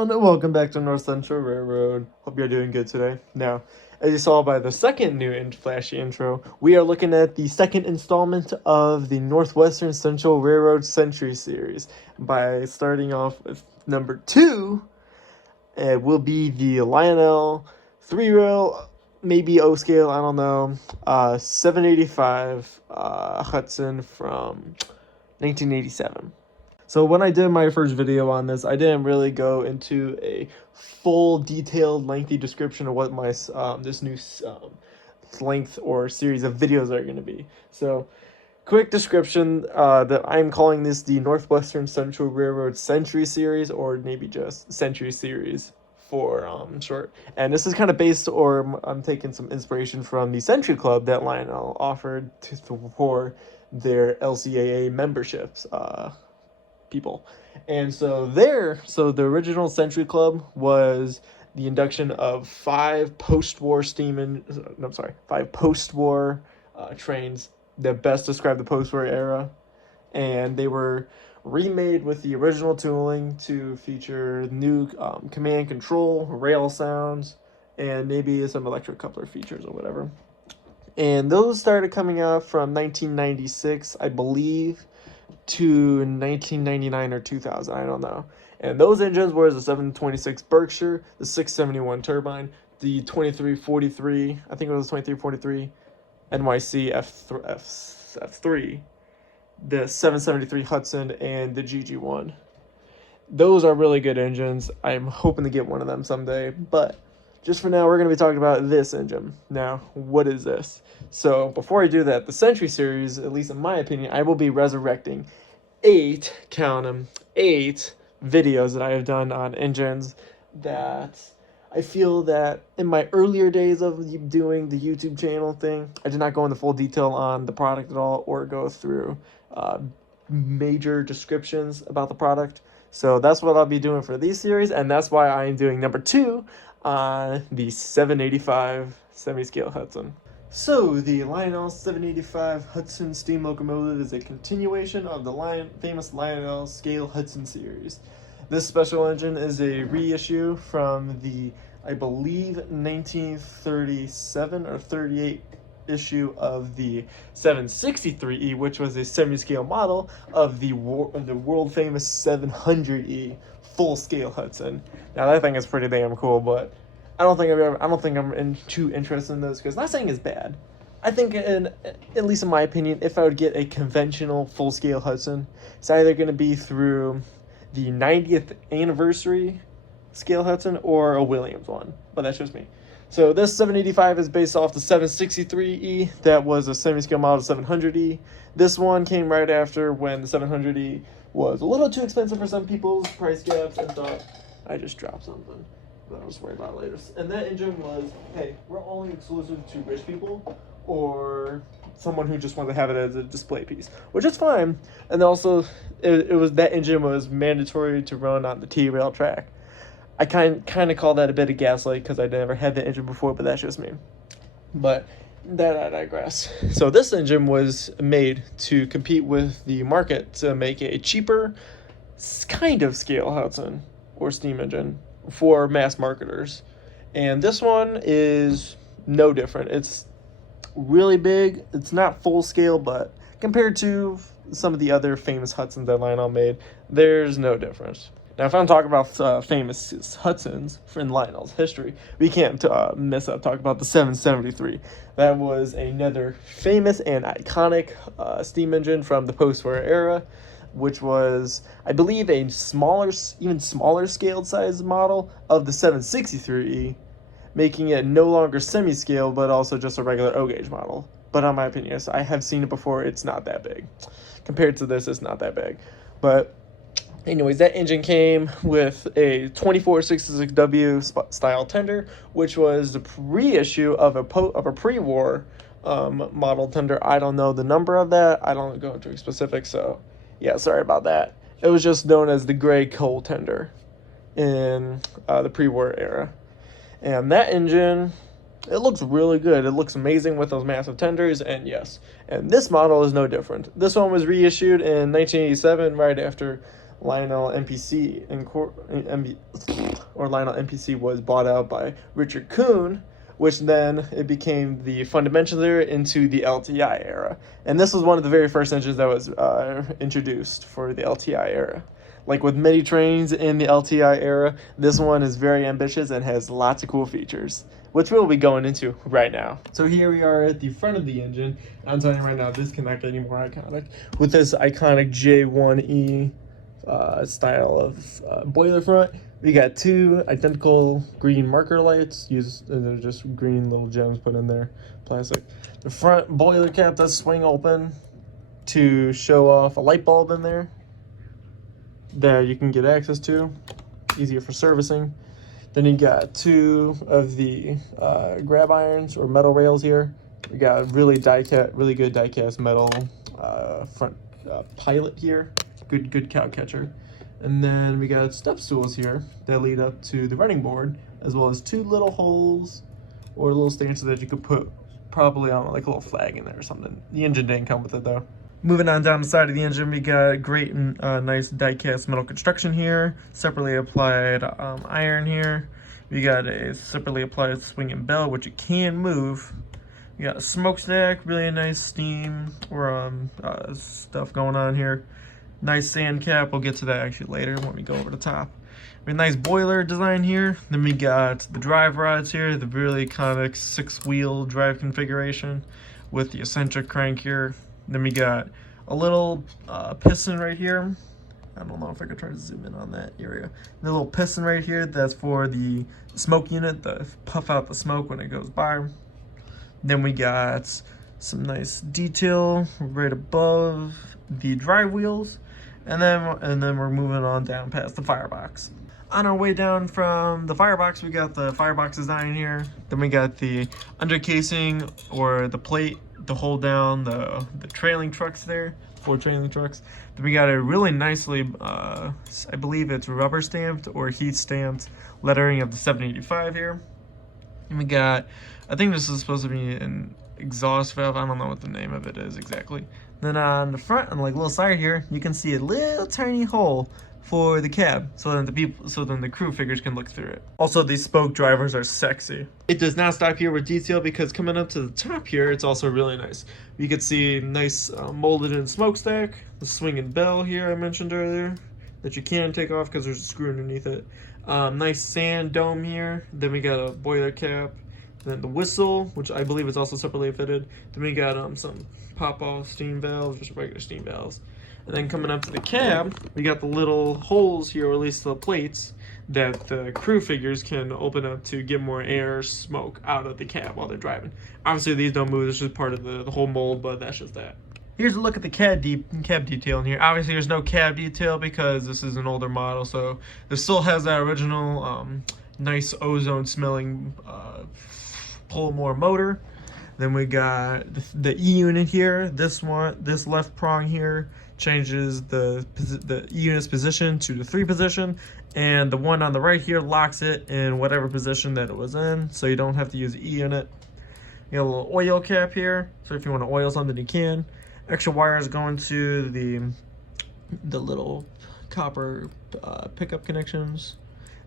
everyone, and welcome back to North Central Railroad. Hope you're doing good today. Now, as you saw by the second new and flashy intro, we are looking at the second installment of the Northwestern Central Railroad Century series. By starting off with number 2, it will be the Lionel 3-rail, maybe O-scale, I don't know, 785 Hudson from 1987. So when I did my first video on this, I didn't really go into a full, detailed, lengthy description of what my this new length or series of videos are going to be. So, quick description that I'm calling this the Northwestern Central Railroad Century Series, or maybe just Century Series for short. And this is kind of based, or I'm taking some inspiration from the Century Club that Lionel offered for their LCAA memberships. People. And so the original Century Club was the induction of 5 post-war trains that best describe the post-war era, and they were remade with the original tooling to feature new command control, rail sounds, and maybe some electric coupler features or whatever. And those started coming out from 1996, I believe, to 1999 or 2000, I don't know. And those engines were the 726 Berkshire, the 671 turbine, the 2343, I think it was 2343 NYC F3, the 773 Hudson, and the GG1. Those are really good engines. I'm hoping to get one of them someday, but just for now, we're going to be talking about this engine. Now, what is this? So, before I do that, the Century Series, at least in my opinion, I will be resurrecting 8 videos that I have done on engines that I feel that in my earlier days of doing the YouTube channel thing, I did not go into full detail on the product at all or go through major descriptions about the product. So that's what I'll be doing for these series, and that's why I'm doing number 2 on the 785 semi-scale Hudson. So, the Lionel 785 Hudson steam locomotive is a continuation of the famous Lionel scale Hudson series. This special engine is a reissue from the, I believe, 1937 or 38 issue of the 763E, which was a semi-scale model of the world-famous 700E full-scale Hudson. Now that thing is pretty damn cool, but I don't think I'm too interested in those, because not saying it's bad. I think, at least in my opinion, if I would get a conventional full-scale Hudson, it's either going to be through the 90th anniversary scale Hudson or a Williams one, but that's just me. So this 785 is based off the 763E that was a semi-scale model 700E. This one came right after when the 700E was a little too expensive for some people's price gaps, and thought, I just dropped something, but I'll just worry about it later. And that engine was, hey, we're only exclusive to rich people or someone who just wanted to have it as a display piece, which is fine. And also, that engine was mandatory to run on the T-rail track. I kind of call that a bit of gaslight because I never had the engine before, but that's just me. But that I digress. So this engine was made to compete with the market to make a cheaper kind of scale Hudson or steam engine for mass marketers. And this one is no different. It's really big. It's not full scale, but compared to some of the other famous Hudsons that Lionel made, there's no difference. Now, if I'm talking about famous Hudsons in Lionel's history, we can't miss up talking about the 773. That was another famous and iconic steam engine from the post-war era, which was, I believe, a even smaller scaled size model of the 763E, making it no longer semi-scale, but also just a regular O-gauge model. But in my opinion, yes, I have seen it before, it's not that big. Compared to this, it's not that big. But anyways, that engine came with a 2466W style tender, which was the reissue of a pre-war model tender. I don't know the number of that. I don't go into specifics, so yeah, sorry about that. It was just known as the gray coal tender in the pre-war era. And that engine, it looks really good. It looks amazing with those massive tenders, and yes. And this model is no different. This one was reissued in 1987, right after Lionel MPC or Lionel MPC was bought out by Richard Kuhn, which then it became the fundamental era into the LTI era. And this was one of the very first engines that was introduced for the LTI era. Like with many trains in the LTI era, this one is very ambitious and has lots of cool features, which we'll be going into right now. So here we are at the front of the engine. I'm telling you right now, this cannot get any more iconic. With this iconic J1E style of boiler front, we got two identical green marker lights. They're just green little gems put in there, plastic. The front boiler cap does swing open to show off a light bulb in there that you can get access to, easier for servicing. Then you got two of the grab irons or metal rails here. We got really good die-cast metal front pilot here, good cow catcher. And then we got step stools here that lead up to the running board, as well as two little holes or little stanchions that you could put probably on like a little flag in there or something. The engine didn't come with it though. Moving on down the side of the engine, we got great and nice die-cast metal construction here, separately applied iron here. We got a separately applied swinging bell, which you can move. We got a smokestack, really nice steam or stuff going on here. Nice sand cap, we'll get to that actually later when we go over the top. We have a nice boiler design here. Then we got the drive rods here, the really iconic 6-wheel drive configuration with the eccentric crank here. Then we got a little piston right here. I don't know if I could try to zoom in on that area. The little piston right here, that's for the smoke unit to puff out the smoke when it goes by. Then we got some nice detail right above the drive wheels. And then we're moving on down past the firebox. On our way down from the firebox, we got the firebox design here. Then we got the undercasing or the plate to hold down the trailing trucks there, 4 trailing trucks. Then we got a really nicely, I believe it's rubber stamped or heat stamped lettering of the 785 here. And we got, I think this is supposed to be an exhaust valve. I don't know what the name of it is exactly. Then on the front, on like little side here, you can see a little tiny hole for the cab, so then the crew figures can look through it. Also, these spoke drivers are sexy. It does not stop here with detail, because coming up to the top here, it's also really nice. You can see nice molded in smokestack, the swinging bell here I mentioned earlier that you can take off because there's a screw underneath it. Nice sand dome here. Then we got a boiler cap. Then the whistle, which I believe is also separately fitted. Then we got some pop-off steam valves, just regular steam valves. And then coming up to the cab, we got the little holes here, or at least the plates, that the crew figures can open up to get more air, smoke out of the cab while they're driving. Obviously, these don't move. It's just part of the whole mold, but that's just that. Here's a look at the cab detail in here. Obviously, there's no cab detail because this is an older model, so this still has that original nice ozone-smelling pull-more motor. Then we got the E unit here. This left prong here changes the E unit's position to the 3 position, and the one on the right here locks it in whatever position that it was in, so you don't have to use the E unit. You got a little oil cap here, so if you want to oil something, you can. Extra wires going to the little copper pickup connections.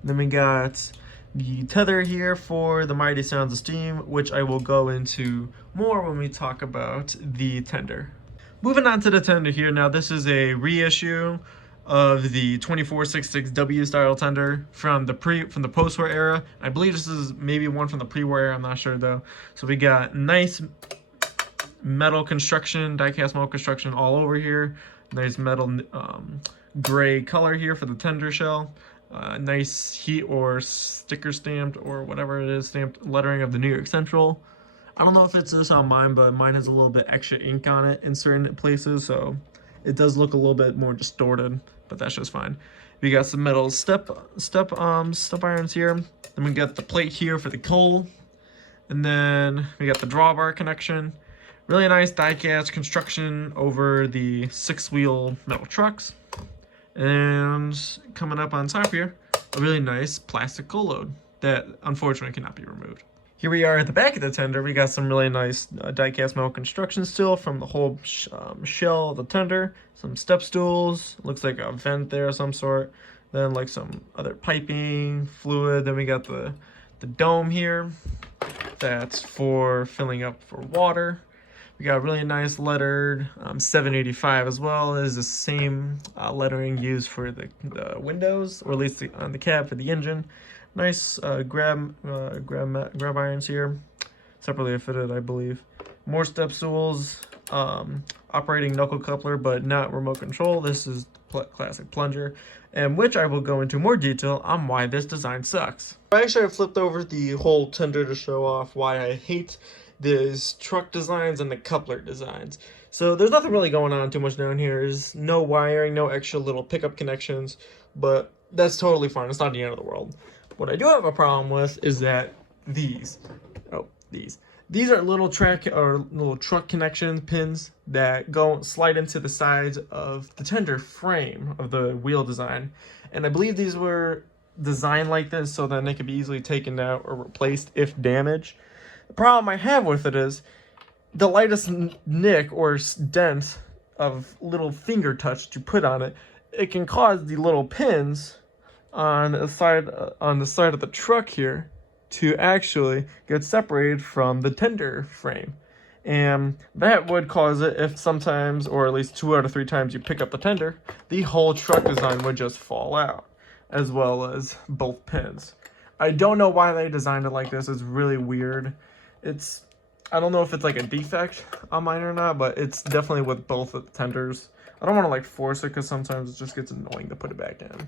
And then we got the tether here for the Mighty Sounds of Steam, which I will go into more when we talk about the tender. Moving on to the tender here. Now, this is a reissue of the 2466W style tender from the post-war era. I believe this is maybe one from the pre-war era. I'm not sure though. So we got nice metal construction, die-cast metal construction all over here. Nice metal gray color here for the tender shell. Nice heat or sticker stamped or whatever it is, stamped lettering of the New York Central. I don't know if it's this on mine, but mine has a little bit extra ink on it in certain places, so it does look a little bit more distorted, but that's just fine. We got some metal step irons here. Then we got the plate here for the coal, and then we got the drawbar connection. Really nice die-cast construction over the 6-wheel metal trucks. And coming up on top here, a really nice plastic coal load that unfortunately cannot be removed. Here we are at the back of the tender. We got some really nice die-cast metal construction still from the whole shell of the tender. Some step stools. Looks like a vent there of some sort. Then like some other piping, fluid. Then we got the dome here. That's for filling up for water. We got really nice lettered 785 as well as the same lettering used for the windows, or at least on the cab for the engine. Nice grab irons here, separately fitted, I believe. More step stools, operating knuckle coupler, but not remote control. This is classic plunger, and which I will go into more detail on why this design sucks. Actually, I flipped over the whole tender to show off why I hate these truck designs and the coupler designs. So there's nothing really going on too much down here. There's no wiring, no extra little pickup connections, but that's totally fine. It's not the end of the world. What I do have a problem with is that these are little truck connection pins that slide into the sides of the tender frame of the wheel design, and I believe these were designed like this so that they could be easily taken out or replaced if damaged. The problem I have with it is the lightest nick or dent of little finger touch to put on it, it can cause the little pins on the side of the truck here to actually get separated from the tender frame, and that would cause it, if sometimes, or at least 2 out of 3 times you pick up the tender, the whole truck design would just fall out, as well as both pins. I don't know why they designed it like this. It's really weird. I don't know if it's like a defect on mine or not, but it's definitely with both of the tenders. I don't want to like force it because sometimes it just gets annoying to put it back in.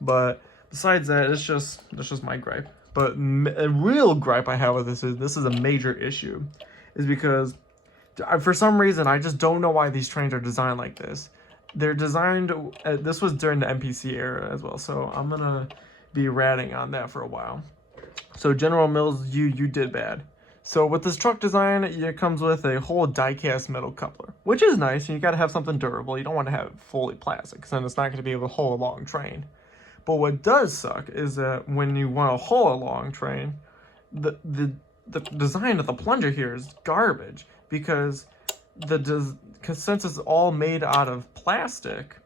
But besides that, that's just my gripe. But a real gripe I have with this is a major issue, is because for some reason I just don't know why these trains are designed like this. They're designed. This was during the NPC era as well, so I'm gonna be ratting on that for a while. So General Mills, you did bad. So with this truck design, it comes with a whole die-cast metal coupler, which is nice. You gotta have something durable. You don't want to have fully plastic, because then it's not gonna be able to haul a long train. But what does suck is that when you want to haul a long train, the design of the plunger here is garbage, because since it's all made out of plastic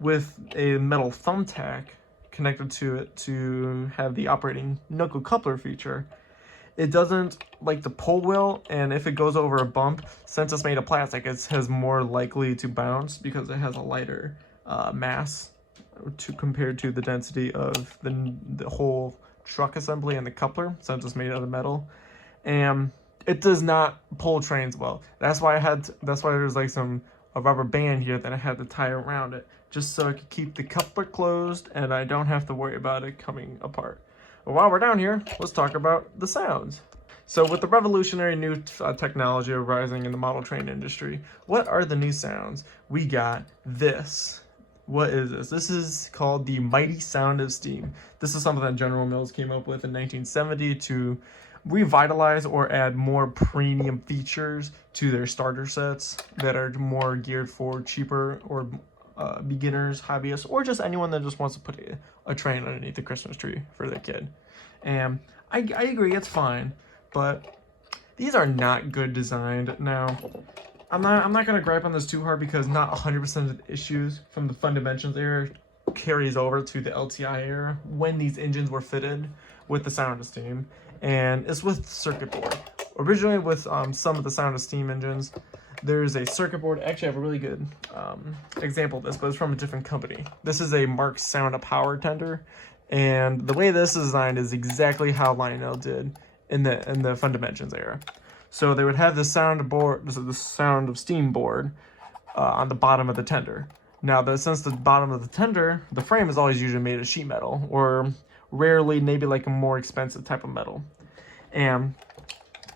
with a metal thumbtack connected to it to have the operating knuckle coupler feature, it doesn't like the pull wheel, and if it goes over a bump, since it's made of plastic, it has more likely to bounce because it has a lighter mass compared to the density of the whole truck assembly and the coupler, since it's made out of metal, and it does not pull trains well. That's why there's like a rubber band here that I had to tie around it, just so I could keep the coupler closed and I don't have to worry about it coming apart. But while we're down here, let's talk about the sounds. So with the revolutionary new technology arising in the model train industry, what are the new sounds? We got this. What is this? This is called the mighty sound of steam. This is something that General Mills came up with in 1970 to revitalize or add more premium features to their starter sets that are more geared for cheaper or beginners, hobbyists, or just anyone that just wants to put a train underneath the Christmas tree for their kid. And I agree, it's fine, but these are not good designed. Now, I'm not gonna gripe on this too hard, because not 100% of the issues from the Fundamentals era carries over to the LTI era when these engines were fitted with the Sound of Steam, and it's with circuit board. Originally with some of the Sound of Steam engines, there's a circuit board. Actually, I have a really good example of this, but it's from a different company. This is a Mark Sound of Power tender, and the way this is designed is exactly how Lionel did in the Fundamentals era. So they would have the Sound of Steam board on the bottom of the tender. Now, since the bottom of the tender, the frame is always usually made of sheet metal, or rarely maybe like a more expensive type of metal, and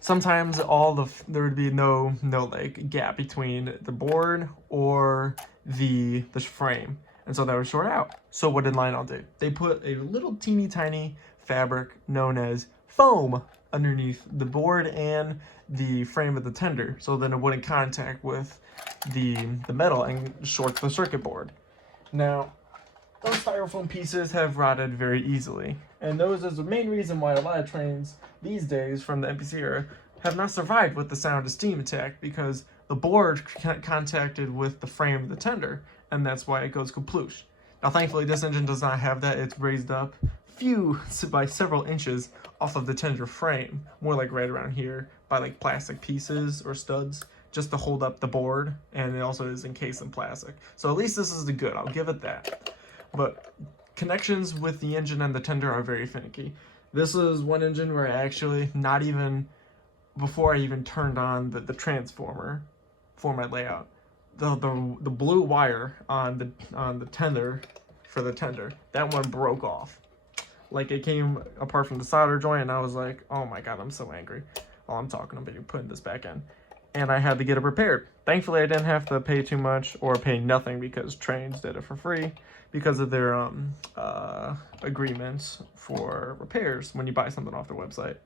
sometimes there would be no like gap between the board or the frame, and so that would short out. So what did Lionel do? They put a little teeny tiny fabric known as foam underneath the board and the frame of the tender, so then it wouldn't contact with the metal and short the circuit board. Now, those styrofoam pieces have rotted very easily. And those is the main reason why a lot of trains these days from the NPC era have not survived with the sound of steam attack, because the board contacted with the frame of the tender, and that's why it goes kaploosh. Now thankfully this engine does not have that. It's raised up by several inches off of the tender frame, more like right around here, by like plastic pieces or studs, just to hold up the board, and it also is encased in plastic. So at least this is the good, I'll give it that. But connections with the engine and the tender are very finicky. This is one engine where I actually, not even before I even turned on the transformer for my layout, the blue wire on the tender for the tender, that one broke off. Like, it came apart from the solder joint, and I was like, oh my god, I'm so angry. Oh, I'm talking about you putting this back in. And I had to get it repaired. Thankfully, I didn't have to pay too much or pay nothing, because Trains did it for free because of their agreements for repairs when you buy something off their website.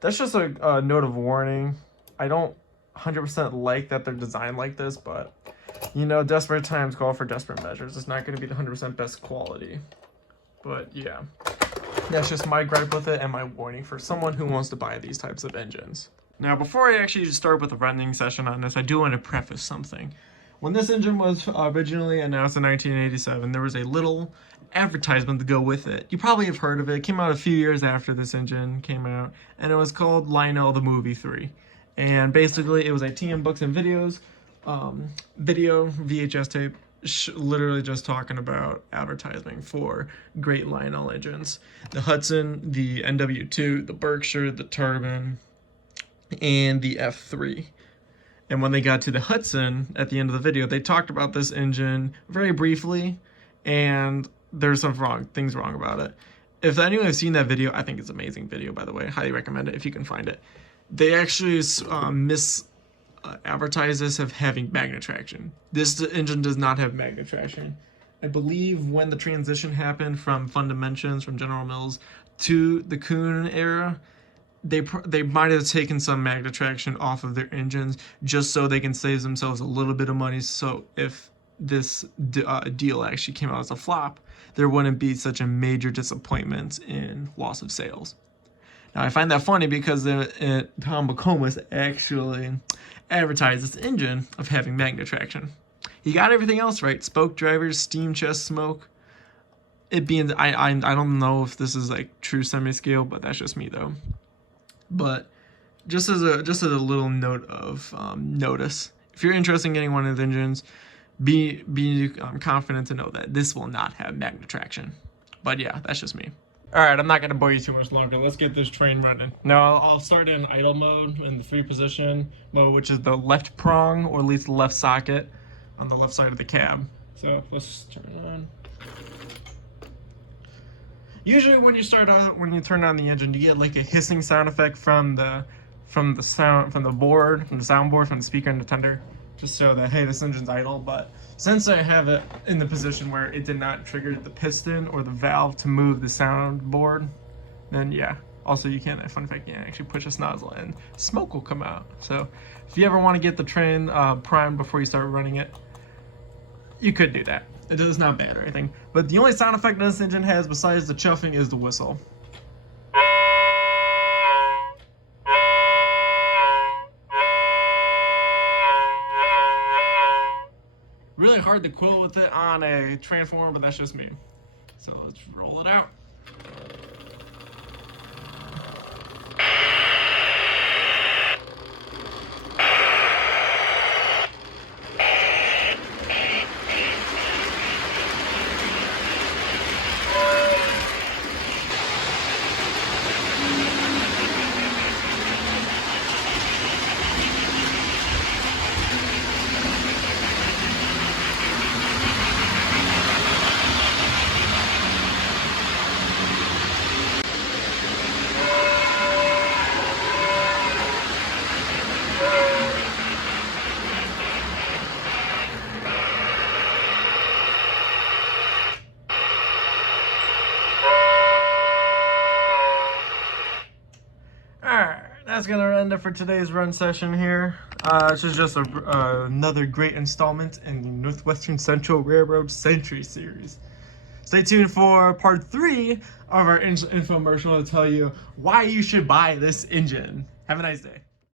That's just a note of warning. I don't 100% like that they're designed like this, but, you know, desperate times call for desperate measures. It's not going to be the 100% best quality. But, yeah. That's just my gripe with it and my warning for someone who wants to buy these types of engines. Now, before I actually start with the running session on this, I do want to preface something. When this engine was originally announced in 1987, there was a little advertisement to go with it. You probably have heard of it. It came out a few years after this engine came out, and it was called Lionel the Movie 3. And basically, it was a TM Books and Videos video VHS tape, literally just talking about advertising for great Lionel engines. The Hudson, the NW2, the Berkshire, the Turbine, and the F3. And when they got to the Hudson at the end of the video, they talked about this engine very briefly, and there's some things wrong about it. If anyone has seen that video, I think it's an amazing video, by the way. Highly recommend it if you can find it. They actually advertise this of having magnet traction. This engine does not have magnet traction. I believe when the transition happened from Fundimensions, from General Mills, to the Kuhn era, they might have taken some magnet traction off of their engines just so they can save themselves a little bit of money. So if this deal actually came out as a flop, there wouldn't be such a major disappointment in loss of sales. Now, I find that funny because Tom McComas actually advertised this engine of having magnet traction. He got everything else right: spoke drivers, steam chest smoke. It being, I don't know if this is like true semi-scale, but that's just me though. But just as a little note of notice, if you're interested in getting one of the engines, be confident to know that this will not have magnet traction. But yeah, that's just me. Alright, I'm not going to bore you too much longer. Let's get this train running. Now, I'll start in idle mode, in the 3-position mode, which is the left prong, or at least the left socket, on the left side of the cab. So, let's turn it on. Usually when you turn on the engine, you get like a hissing sound effect from the board, from the soundboard, from the speaker and the tender, just so that, hey, this engine's idle. But since I have it in the position where it did not trigger the piston or the valve to move the soundboard, then yeah. Also, you can't, fun fact, you can actually push this nozzle and smoke will come out. So if you ever want to get the train primed before you start running it, you could do that. It is not bad or anything. But the only sound effect this engine has besides the chuffing is the whistle. Really hard to quill with it on a transformer, but that's just me. So let's roll it out. That's gonna end it for today's run session here. This is just another great installment in the Northwestern Central Railroad Century series. Stay tuned for part 3 of our infomercial to tell you why you should buy this engine. Have a nice day.